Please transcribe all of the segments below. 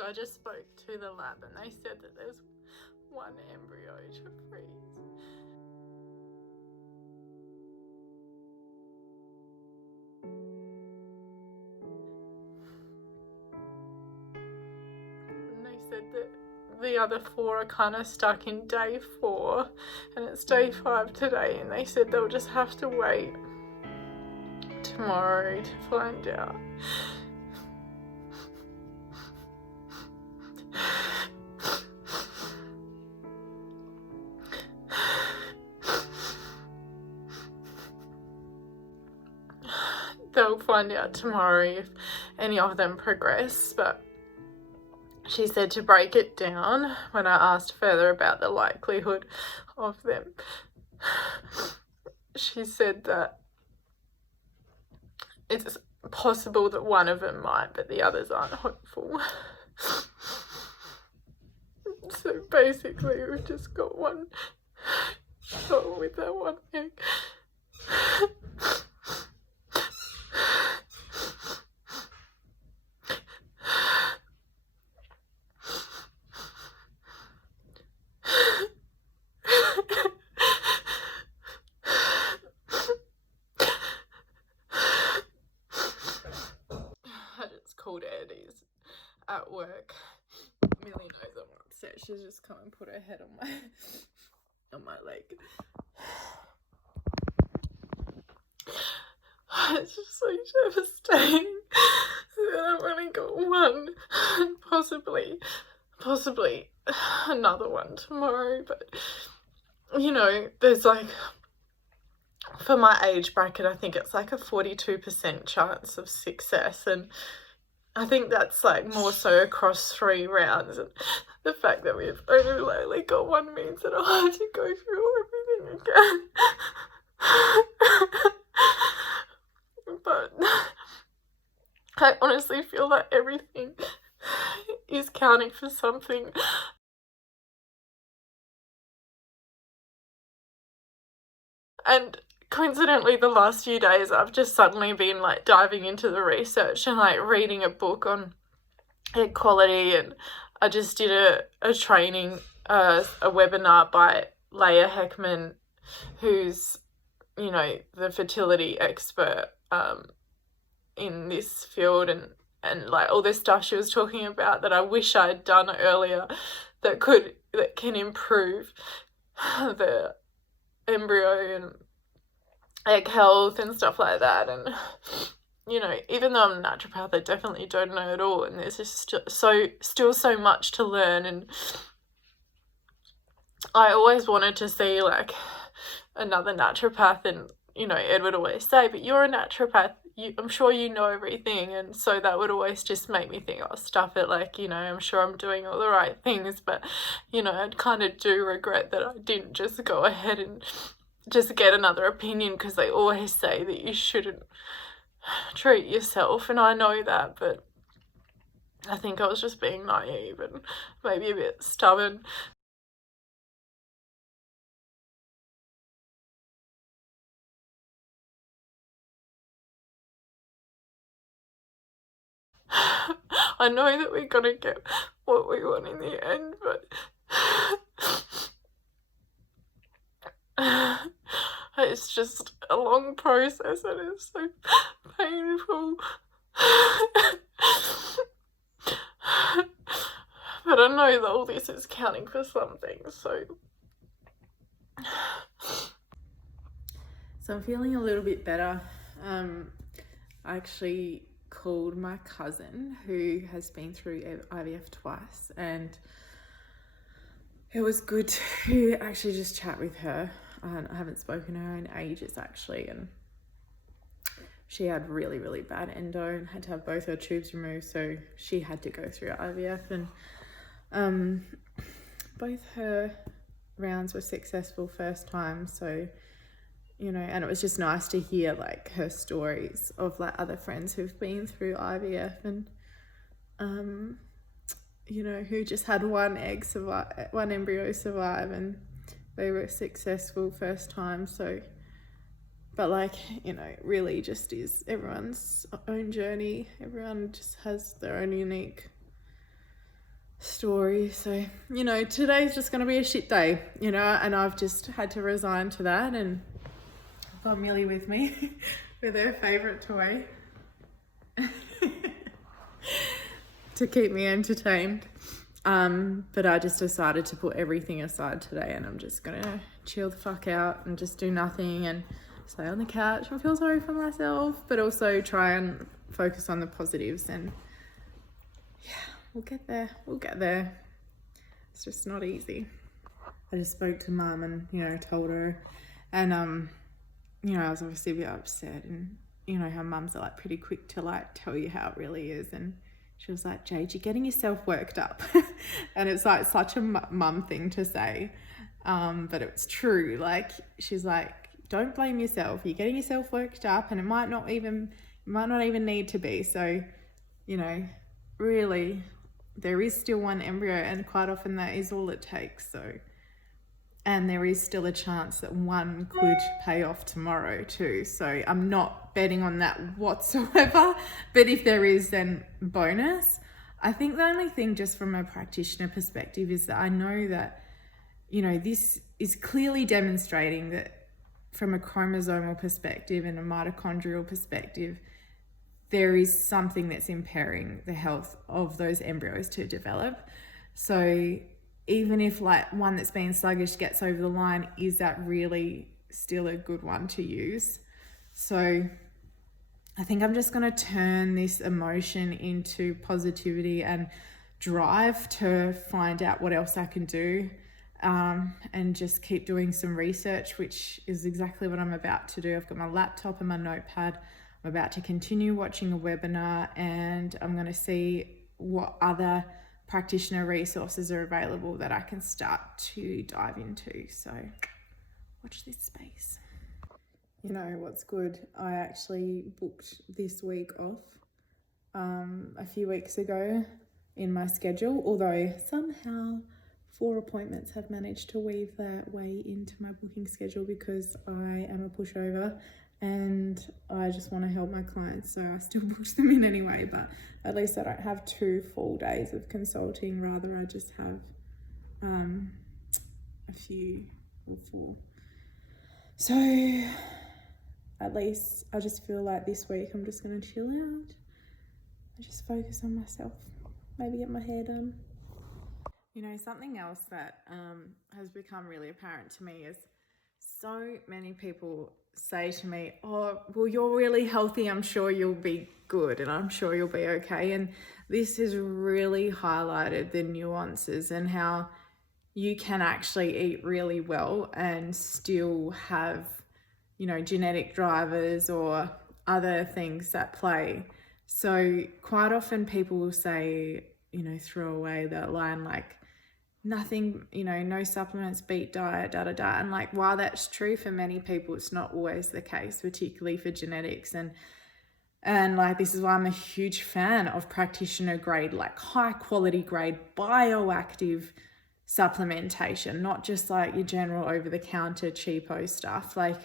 So I just spoke to the lab and they said that there's one embryo to freeze. And they said that the other 4 are kind of stuck in day 4 and it's day 5 today, and they said they'll just have to wait tomorrow to find out. They'll find out tomorrow if any of them progress, but she said to break it down when I asked further about the likelihood of them. She said that it's possible that one of them might, but the others aren't hopeful. So basically we've just got one shot with that one egg. I just called Eddie's at work. Millie knows I'm upset. She's just come and put her head on my leg. It's just so devastating. I've only got one, possibly another one tomorrow, but you know, there's like, for my age bracket, I think it's like a 42% chance of success, and I think that's like more so across 3 rounds, and the fact that we've only got one means that I'll have to go through everything again. But I honestly feel that everything is counting for something. And coincidentally, the last few days I've just suddenly been like diving into the research and like reading a book on egg quality, and I just did a training, a webinar by Leah Heckman, who's, you know, the fertility expert in this field, and like all this stuff she was talking about that I wish I had done earlier that can improve the embryo and egg health and stuff like that. And you know, even though I'm a naturopath, I definitely don't know it all, and there's just still so much to learn. And I always wanted to see like another naturopath, and you know, Ed would always say, but you're a naturopath, I'm sure you know everything. And so that would always just make me think, oh, stuff it, like, you know, I'm sure I'm doing all the right things. But you know, I kind of do regret that I didn't just go ahead and just get another opinion, because they always say that you shouldn't treat yourself, and I know that, but I think I was just being naive and maybe a bit stubborn. I know that we're gonna get what we want in the end, but it's just a long process and it's so painful. But I know that all this is counting for something, so I'm feeling a little bit better. I actually called my cousin who has been through IVF twice, and it was good to actually just chat with her. I haven't spoken to her in ages actually, and she had really, really bad endo and had to have both her tubes removed, so she had to go through IVF, and both her rounds were successful first time. So, you know, and it was just nice to hear like her stories of like other friends who've been through IVF, and you know, who just had one embryo survive, and they were successful first time. So, but like, you know, it really just is everyone's own journey. Everyone just has their own unique story. So, you know, today's just going to be a shit day, you know, and I've just had to resign to that, and I've got Millie with me with her favourite toy to keep me entertained. But I just decided to put everything aside today, and I'm just gonna chill the fuck out and just do nothing and stay on the couch and feel sorry for myself, but also try and focus on the positives. And yeah, we'll get there. It's just not easy. I just spoke to Mum and, you know, told her, and you know, I was obviously a bit upset, and you know how mums are like pretty quick to like tell you how it really is, and she was like, Jade, you're getting yourself worked up. And it's like such a mum thing to say, but it's true. Like, she's like, don't blame yourself, you're getting yourself worked up, and it might not even need to be. So, you know, really, there is still one embryo, and quite often that is all it takes. So, and there is still a chance that one could pay off tomorrow too. So I'm not betting on that whatsoever, but if there is, then bonus. I think the only thing, just from a practitioner perspective, is that I know that, you know, this is clearly demonstrating that from a chromosomal perspective and a mitochondrial perspective, there is something that's impairing the health of those embryos to develop. So even if like one that's been sluggish gets over the line, is that really still a good one to use? So I think I'm just going to turn this emotion into positivity and drive to find out what else I can do, and just keep doing some research, which is exactly what I'm about to do. I've got my laptop and my notepad. I'm about to continue watching a webinar, and I'm going to see what other practitioner resources are available that I can start to dive into. So watch this space. You know what's good? I actually booked this week off a few weeks ago in my schedule, although somehow 4 appointments have managed to weave their way into my booking schedule because I am a pushover and I just want to help my clients, so I still booked them in anyway. But at least I don't have 2 full days of consulting, rather I just have a few or 4. So at least I just feel like this week I'm just going to chill out and just focus on myself, maybe get my hair done. You know, something else that has become really apparent to me is so many people say to me, oh, well, you're really healthy, I'm sure you'll be good and I'm sure you'll be okay. And this has really highlighted the nuances and how you can actually eat really well and still have, you know, genetic drivers or other things that play. So quite often people will say, you know, throw away that line like, nothing, you know, no supplements beat diet, and like, while that's true for many people, it's not always the case, particularly for genetics. And like, this is why I'm a huge fan of practitioner grade, like high quality grade bioactive supplementation, not just like your general over the counter cheapo stuff, like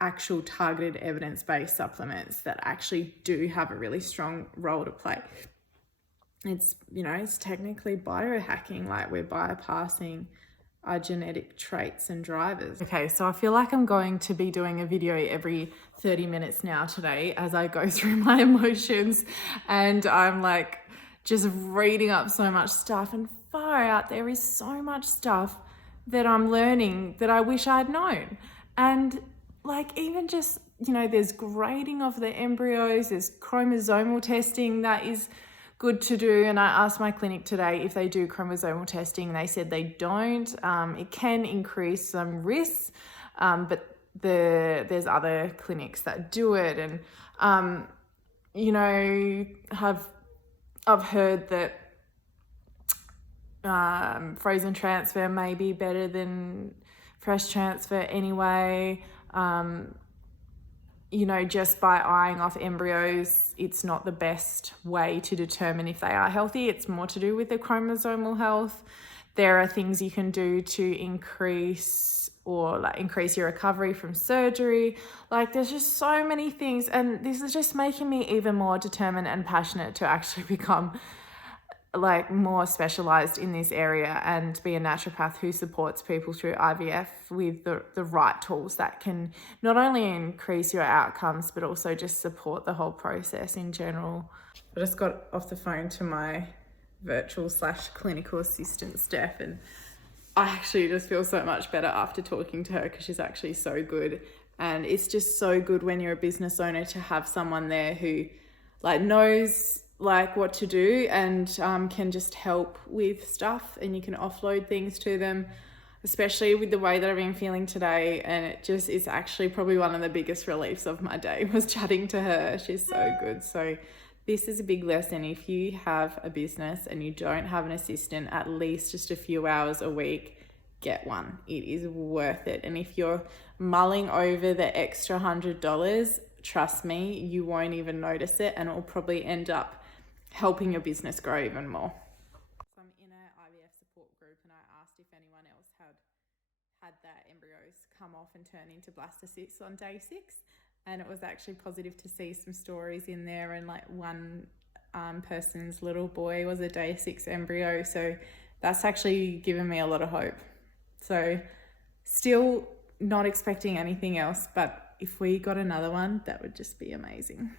actual targeted evidence-based supplements that actually do have a really strong role to play. It's, you know, it's technically biohacking, like we're bypassing our genetic traits and drivers. Okay, so I feel like I'm going to be doing a video every 30 minutes now today as I go through my emotions, and I'm like just reading up so much stuff, and far out there is so much stuff that I'm learning that I wish I'd known. And like, even just, you know, there's grading of the embryos, there's chromosomal testing that is good to do. And I asked my clinic today if they do chromosomal testing, and they said they don't. It can increase some risks, but there's other clinics that do it. And, you know, I've heard that frozen transfer may be better than fresh transfer anyway. You know, just by eyeing off embryos, it's not the best way to determine if they are healthy. It's more to do with the chromosomal health. There are things you can do to increase your recovery from surgery. Like, there's just so many things, and this is just making me even more determined and passionate to actually become like more specialized in this area and be a naturopath who supports people through IVF with the right tools that can not only increase your outcomes but also just support the whole process in general. I just got off the phone to my virtual / clinical assistant Steph, and I actually just feel so much better after talking to her because she's actually so good. And it's just so good when you're a business owner to have someone there who like knows like what to do and can just help with stuff, and you can offload things to them, especially with the way that I've been feeling today. And it just is actually probably one of the biggest reliefs of my day was chatting to her. She's so good. So this is a big lesson. If you have a business and you don't have an assistant, at least just a few hours a week, get one. It is worth it. And if you're mulling over the extra $100, trust me, you won't even notice it, and it will probably end up helping your business grow even more. So I'm in an IVF support group, and I asked if anyone else had their embryos come off and turn into blastocysts on day 6, and it was actually positive to see some stories in there, and like one person's little boy was a day 6 embryo, so that's actually given me a lot of hope. So still not expecting anything else, but if we got another one, that would just be amazing.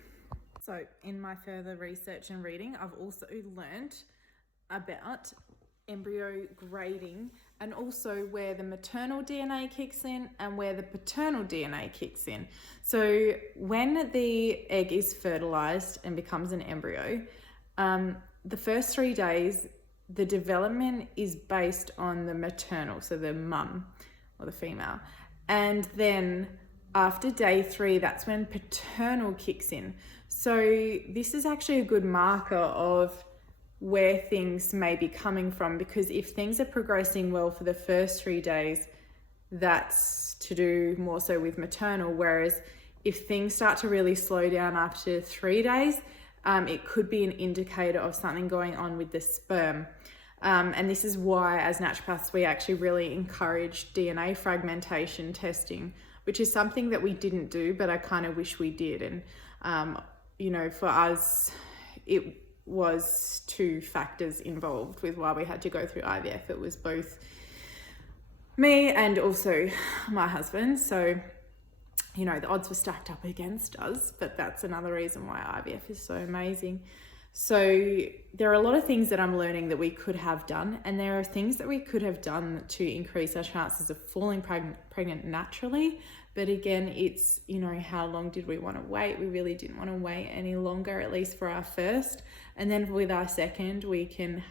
So in my further research and reading, I've also learned about embryo grading and also where the maternal DNA kicks in and where the paternal DNA kicks in. So when the egg is fertilized and becomes an embryo, the first 3 days, the development is based on the maternal, so the mum or the female. And then after day 3, that's when paternal kicks in. So this is actually a good marker of where things may be coming from, because if things are progressing well for the first 3 days, that's to do more so with maternal. Whereas if things start to really slow down after 3 days, it could be an indicator of something going on with the sperm. And this is why, as naturopaths, we actually really encourage DNA fragmentation testing, which is something that we didn't do, but I kind of wish we did. And, for us, it was 2 factors involved with why we had to go through IVF. It was both me and also my husband. So, the odds were stacked up against us, but that's another reason why IVF is so amazing. So there are a lot of things that I'm learning that we could have done, and there are things that we could have done to increase our chances of falling pregnant naturally. But again, it's, how long did we want to wait? We really didn't want to wait any longer, at least for our first. And then with our second, we can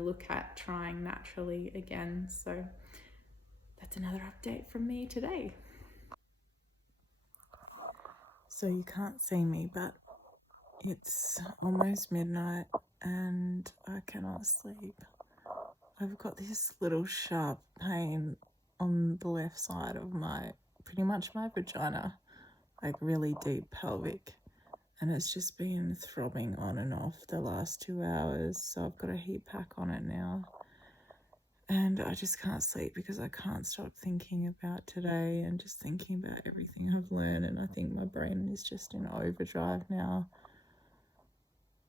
look at trying naturally again. So that's another update from me today. So you can't see me, but it's almost midnight and I cannot sleep. I've got this little sharp pain on the left side of pretty much my vagina, like really deep pelvic. And it's just been throbbing on and off the last 2 hours. So I've got a heat pack on it now. And I just can't sleep because I can't stop thinking about today and just thinking about everything I've learned. And I think my brain is just in overdrive now.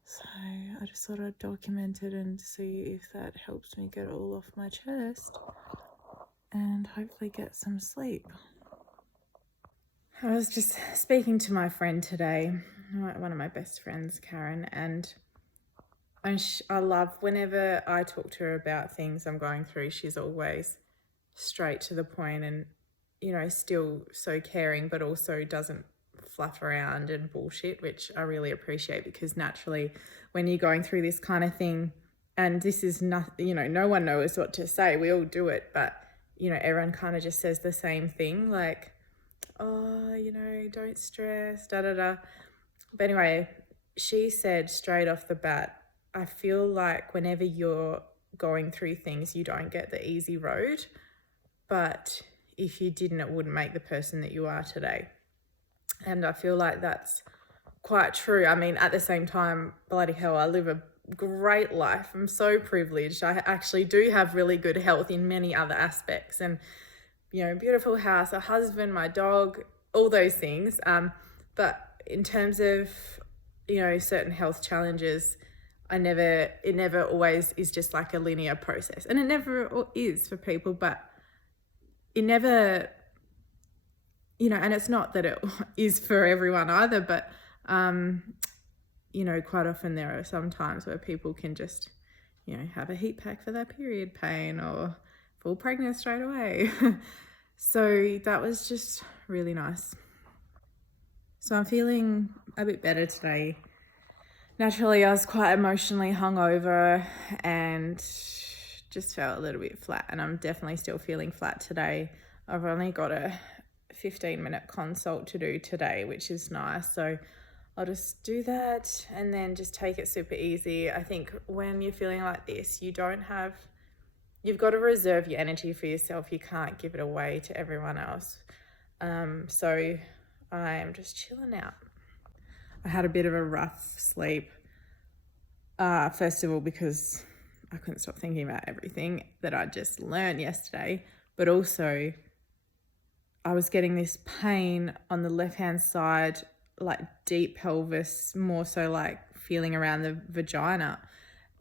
So I just thought I'd document it and see if that helps me get it all off my chest and hopefully get some sleep. I was just speaking to my friend today, one of my best friends, Karen, and I love whenever I talk to her about things I'm going through, she's always straight to the point and, still so caring, but also doesn't fluff around and bullshit, which I really appreciate, because naturally when you're going through this kind of thing, and this is not, no one knows what to say, we all do it, but everyone kind of just says the same thing, like, oh, don't stress, da. But anyway, she said straight off the bat, I feel like whenever you're going through things, you don't get the easy road, but if you didn't, it wouldn't make the person that you are today. And I feel like that's quite true. I mean, at the same time, bloody hell, I live a great life. I'm so privileged. I actually do have really good health in many other aspects, and, beautiful house, a husband, my dog, all those things. But in terms of, certain health challenges, it never always is just like a linear process, and it never is for people, but it never, and it's not that it is for everyone either, but quite often there are some times where people can just, have a heat pack for their period pain or fall pregnant straight away. So that was just really nice. So I'm feeling a bit better today. Naturally, I was quite emotionally hungover and just felt a little bit flat, and I'm definitely still feeling flat today. I've only got a 15-minute consult to do today, which is nice. So I'll just do that and then just take it super easy. I think when you're feeling like this, you've got to reserve your energy for yourself. You can't give it away to everyone else. So I'm just chilling out. I had a bit of a rough sleep. First of all, because I couldn't stop thinking about everything that I just learned yesterday, but also I was getting this pain on the left-hand side, like deep pelvis, more so like feeling around the vagina.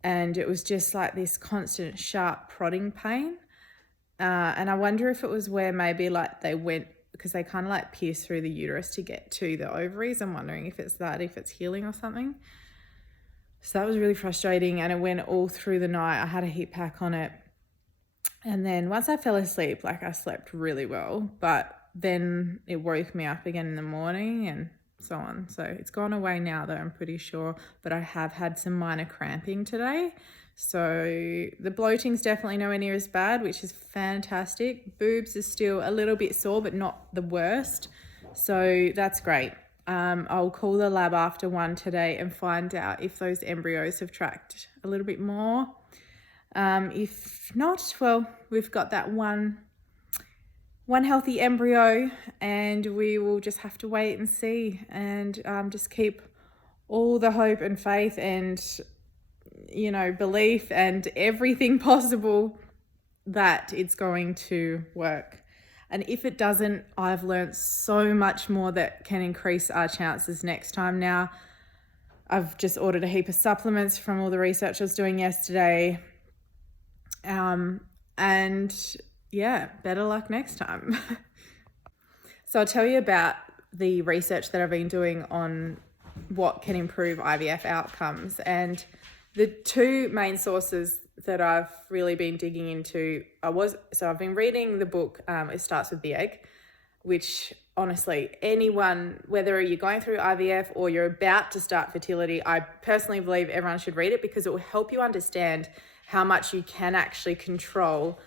And it was just like this constant sharp prodding pain. And I wonder if it was where maybe like they went, because they kind of like pierce through the uterus to get to the ovaries. I'm wondering if it's healing or something. So that was really frustrating, and it went all through the night. I had a heat pack on it. And then once I fell asleep, like I slept really well, but then it woke me up again in the morning and so on. So it's gone away now though, I'm pretty sure, but I have had some minor cramping today. So the bloating's definitely nowhere near as bad, which is fantastic. Boobs are still a little bit sore, but not the worst. So that's great. I'll call the lab after 1 today and find out if those embryos have tracked a little bit more. If not, well, we've got that one healthy embryo, and we will just have to wait and see, and just keep all the hope and faith and belief and everything possible that it's going to work. And if it doesn't, I've learned so much more that can increase our chances next time. Now I've just ordered a heap of supplements from all the research I was doing yesterday, and yeah, better luck next time. So I'll tell you about the research that I've been doing on what can improve IVF outcomes. And the 2 main sources that I've really been digging into I've been reading the book, It Starts With the Egg, which honestly, anyone, whether you're going through IVF or you're about to start fertility, I personally believe everyone should read it, because it will help you understand how much you can actually control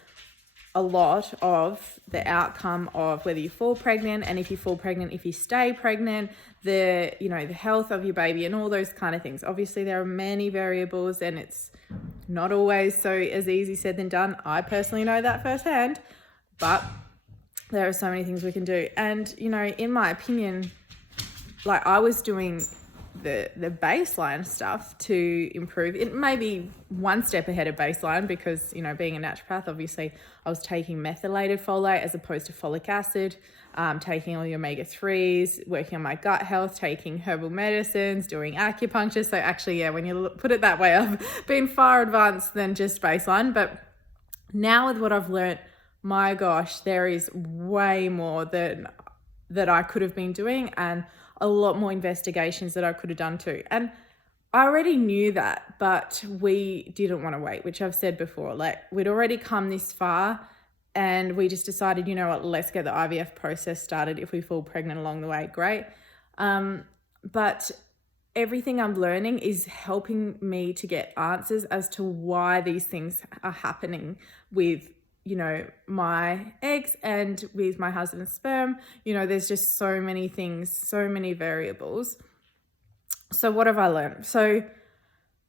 a lot of the outcome of whether you fall pregnant, and if you fall pregnant, if you stay pregnant, the health of your baby and all those kind of things. Obviously there are many variables, and it's not always so as easy said than done. I personally know that firsthand, but there are so many things we can do. And in my opinion, like I was doing the baseline stuff to improve. It may be one step ahead of baseline, because being a naturopath, obviously I was taking methylated folate as opposed to folic acid, taking all your omega-3s, working on my gut health, taking herbal medicines, doing acupuncture. So actually, yeah, when you put it that way, I've been far advanced than just baseline. But now with what I've learned, my gosh, there is way more that I could have been doing, and a lot more investigations that I could have done too. And I already knew that, but we didn't want to wait, which I've said before. Like, we'd already come this far, and we just decided, you know what, let's get the IVF process started. If we fall pregnant along the way, great. But everything I'm learning is helping me to get answers as to why these things are happening with my eggs and with my husband's sperm. There's just so many things, so many variables. So what have I learned? So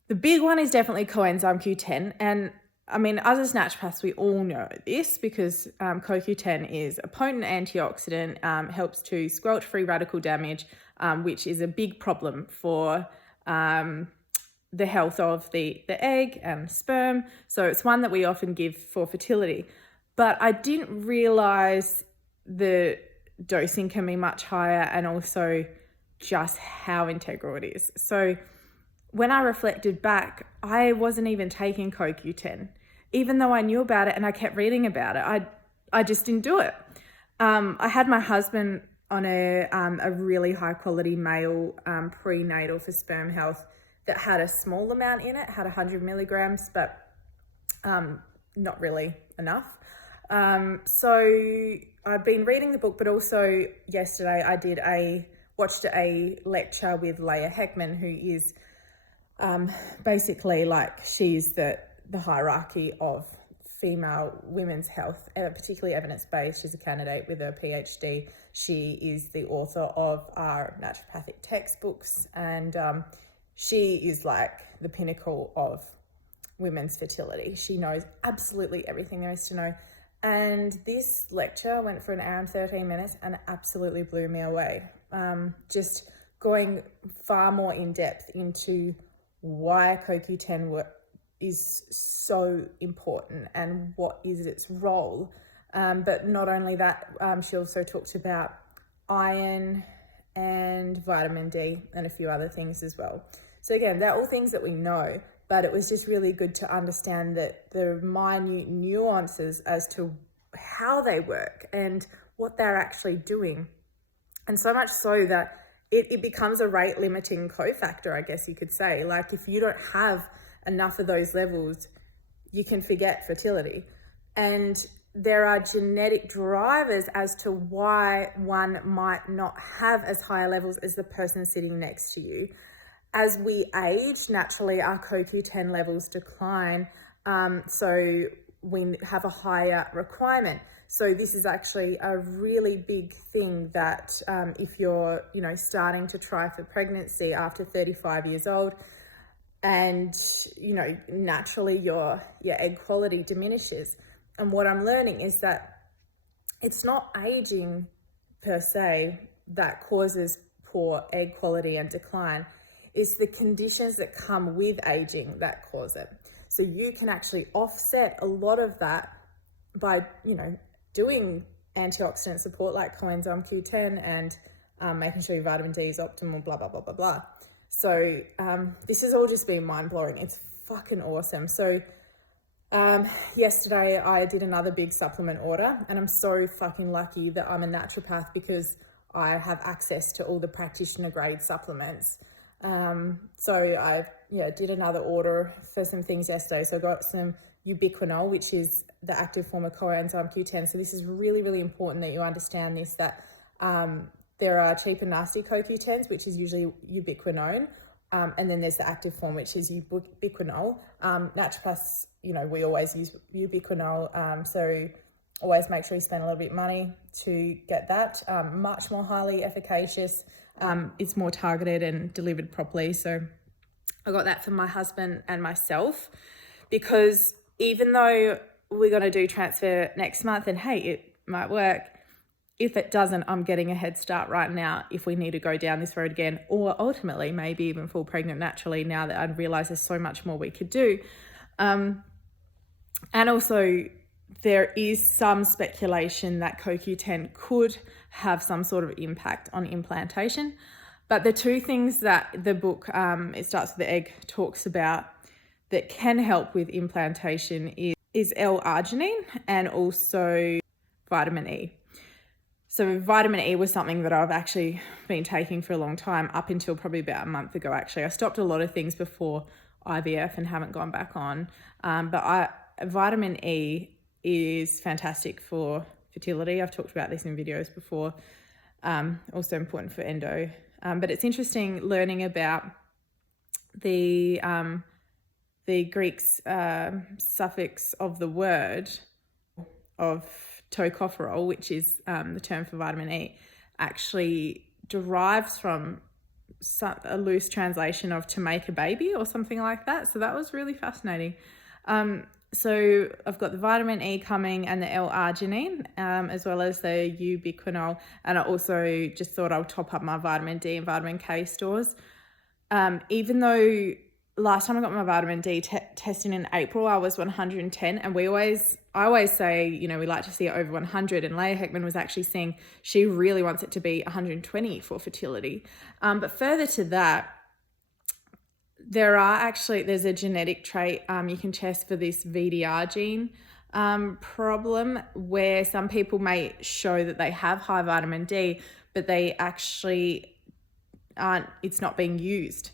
the big one is definitely coenzyme Q10. And I mean, us as naturopaths, we all know this, because CoQ10 is a potent antioxidant, helps to squelch free radical damage, which is a big problem for the health of the egg and sperm. So it's one that we often give for fertility. But I didn't realize the dosing can be much higher, and also just how integral it is. So when I reflected back, I wasn't even taking CoQ10, even though I knew about it and I kept reading about it. I just didn't do it. I had my husband on a really high quality male prenatal for sperm health that had a small amount in it, had 100 milligrams, but not really enough. So I've been reading the book, but also yesterday I watched a lecture with Leah Heckman, who is basically like she's the hierarchy of female women's health, particularly evidence-based. She's a candidate with a PhD. She is the author of our naturopathic textbooks, and she is like the pinnacle of women's fertility. She knows absolutely everything there is to know. And this lecture went for an hour and 13 minutes and absolutely blew me away. Just going far more in depth into why CoQ10 is so important and what is its role. But not only that, she also talked about iron and vitamin D and a few other things as well. So again, they're all things that we know, but it was just really good to understand that the minute nuances as to how they work and what they're actually doing. And so much so that it becomes a rate limiting cofactor, I guess you could say. Like if you don't have enough of those levels, you can forget fertility. And there are genetic drivers as to why one might not have as high levels as the person sitting next to you. As we age, naturally our CoQ10 levels decline, so we have a higher requirement. So this is actually a really big thing that if you're, starting to try for pregnancy after 35 years old, and naturally your egg quality diminishes. And what I'm learning is that it's not aging per se that causes poor egg quality and decline. It's the conditions that come with aging that cause it. So you can actually offset a lot of that by, doing antioxidant support like coenzyme Q10 and making sure your vitamin D is optimal, blah, blah, blah, blah, blah. So this has all just been mind-blowing. It's fucking awesome. So yesterday I did another big supplement order, and I'm so fucking lucky that I'm a naturopath because I have access to all the practitioner grade supplements. So I did another order for some things yesterday. So I got some ubiquinol, which is the active form of coenzyme Q10. So this is really, really important that you understand this, that there are cheap and nasty CoQ10s, which is usually ubiquinone. And then there's the active form, which is ubiquinol. Naturopaths, we always use ubiquinol. So always make sure you spend a little bit of money to get that. Much more highly efficacious. It's more targeted and delivered properly. So I got that for my husband and myself, because even though we're going to do transfer next month and hey, it might work, if it doesn't, I'm getting a head start right now if we need to go down this road again, or ultimately maybe even fall pregnant naturally, now that I realize there's so much more we could do. And also there is some speculation that CoQ10 could have some sort of impact on implantation. But the two things that the book, it starts with the egg, talks about that can help with implantation is L-arginine and also vitamin E. So vitamin E was something that I've actually been taking for a long time, up until probably about a month ago, actually. I stopped a lot of things before IVF and haven't gone back on. But vitamin E is fantastic for fertility. I've talked about this in videos before. Also important for endo. But it's interesting learning about the Greek's suffix of the word of tocopherol, which is the term for vitamin E, actually derives from a loose translation of to make a baby or something like that. So that was really fascinating. So I've got the vitamin E coming and the L-arginine, as well as the ubiquinol. And I also just thought I'll top up my vitamin D and vitamin K stores. Even though last time I got my vitamin D testing in April, I was 110, and I always say, we like to see it over 100, and Leah Heckman was actually saying she really wants it to be 120 for fertility. But further to that, there's a genetic trait you can test for this VDR gene problem, where some people may show that they have high vitamin D, but they actually it's not being used.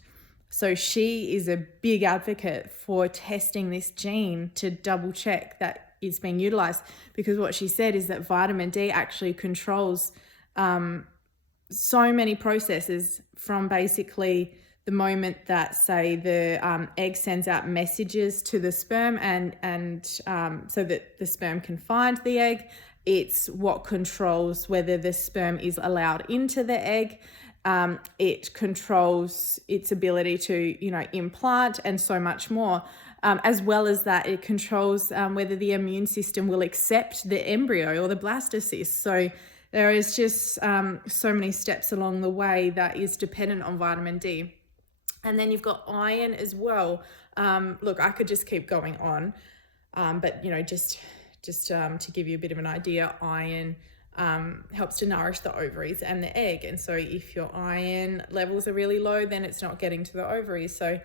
So she is a big advocate for testing this gene to double check that it's being utilized, because what she said is that vitamin D actually controls so many processes, from basically the moment that, say, the egg sends out messages to the sperm and so that the sperm can find the egg. It's what controls whether the sperm is allowed into the egg. It controls its ability to, implant, and so much more. As well as that, it controls whether the immune system will accept the embryo or the blastocyst. So there is just so many steps along the way that is dependent on vitamin D. And then you've got iron as well. Look, I could just keep going on, but just to give you a bit of an idea, iron helps to nourish the ovaries and the egg. And so if your iron levels are really low, then it's not getting to the ovaries. So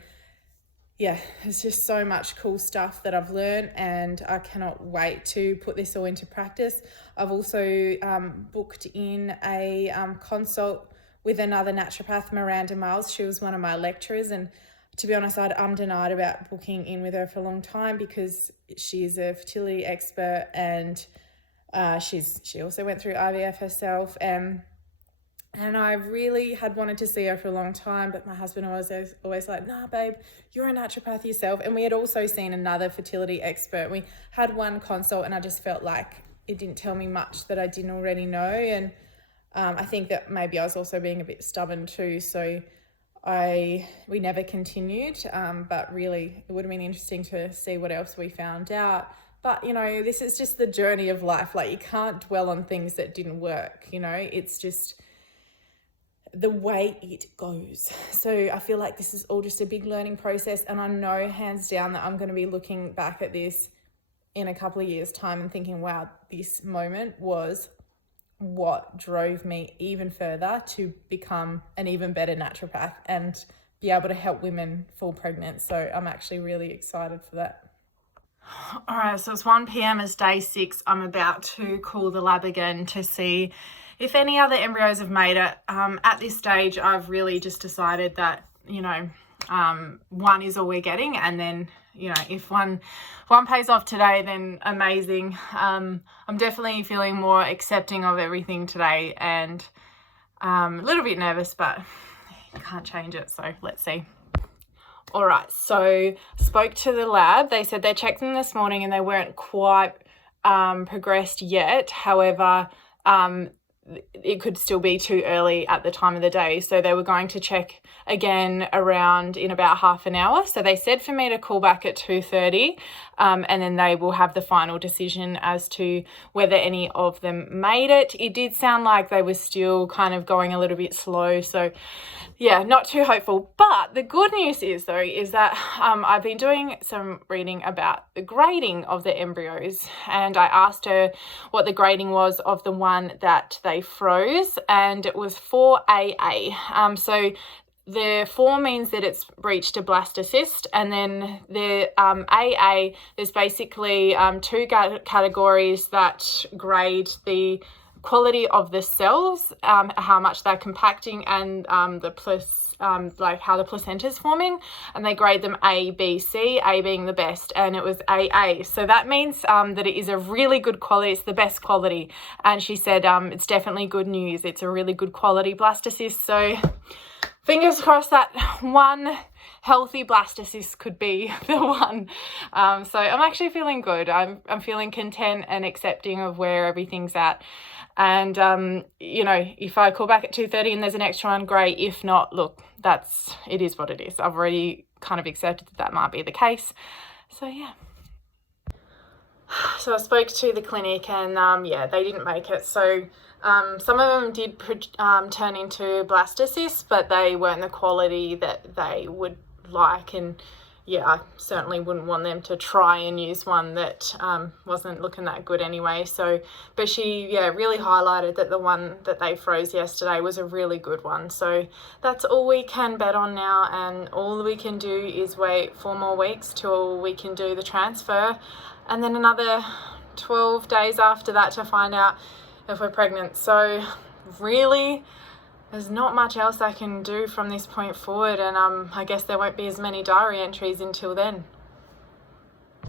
yeah, there's just so much cool stuff that I've learned, and I cannot wait to put this all into practice. I've also booked in a consult with another naturopath, Miranda Miles. She was one of my lecturers, and to be honest, I'd denied about booking in with her for a long time, because she's a fertility expert, and she also went through IVF herself, and I really had wanted to see her for a long time, but my husband was always like, nah, babe, you're a naturopath yourself. And we had also seen another fertility expert. We had one consult, and I just felt like it didn't tell me much that I didn't already know. And I think that maybe I was also being a bit stubborn too. So we never continued, but really it would have been interesting to see what else we found out. But, this is just the journey of life. Like, you can't dwell on things that didn't work, it's just the way it goes. So I feel like this is all just a big learning process, and I know hands down that I'm going to be looking back at this in a couple of years' time and thinking, wow, this moment was what drove me even further to become an even better naturopath and be able to help women fall pregnant. So I'm actually really excited for that. All right, so it's 1 p.m. It's day 6. I'm about to call the lab again to see if any other embryos have made it. At this stage, I've really just decided that, one is all we're getting, and then, if one pays off today, then amazing. I'm definitely feeling more accepting of everything today, and a little bit nervous, but you can't change it, so let's see. All right, so spoke to the lab. They said they checked them this morning and they weren't quite progressed yet. However, it could still be too early at the time of the day. So they were going to check again around in about half an hour. So they said for me to call back at 2:30, and then they will have the final decision as to whether any of them made it. It did sound like they were still kind of going a little bit slow. So yeah, not too hopeful. But the good news is that I've been doing some reading about the grading of the embryos, and I asked her what the grading was of the one that they froze, and it was 4AA. So the 4 means that it's reached a blastocyst, and then the AA, there's basically 2 categories that grade the quality of the cells, how much they're compacting, and like how the placenta is forming, and they grade them A, B, C, A being the best, and it was AA. So that means that it is a really good quality. It's the best quality, and she said it's definitely good news. It's a really good quality blastocyst. So fingers crossed that one healthy blastocyst could be the one. So I'm actually feeling good. I'm feeling content and accepting of where everything's at. And, if I call back at 2:30 and there's an extra one, great. If not, look, it is what it is. I've already kind of accepted that might be the case. So, yeah. So I spoke to the clinic, and, they didn't make it. So some of them did turn into blastocysts, but they weren't the quality that they would like. And yeah, I certainly wouldn't want them to try and use one that wasn't looking that good anyway. So, but she, yeah, really highlighted that the one that they froze yesterday was a really good one. So that's all we can bet on now, and all we can do is wait 4 more weeks till we can do the transfer, and then another 12 days after that to find out if we're pregnant. So really, there's not much else I can do from this point forward, and I guess there won't be as many diary entries until then.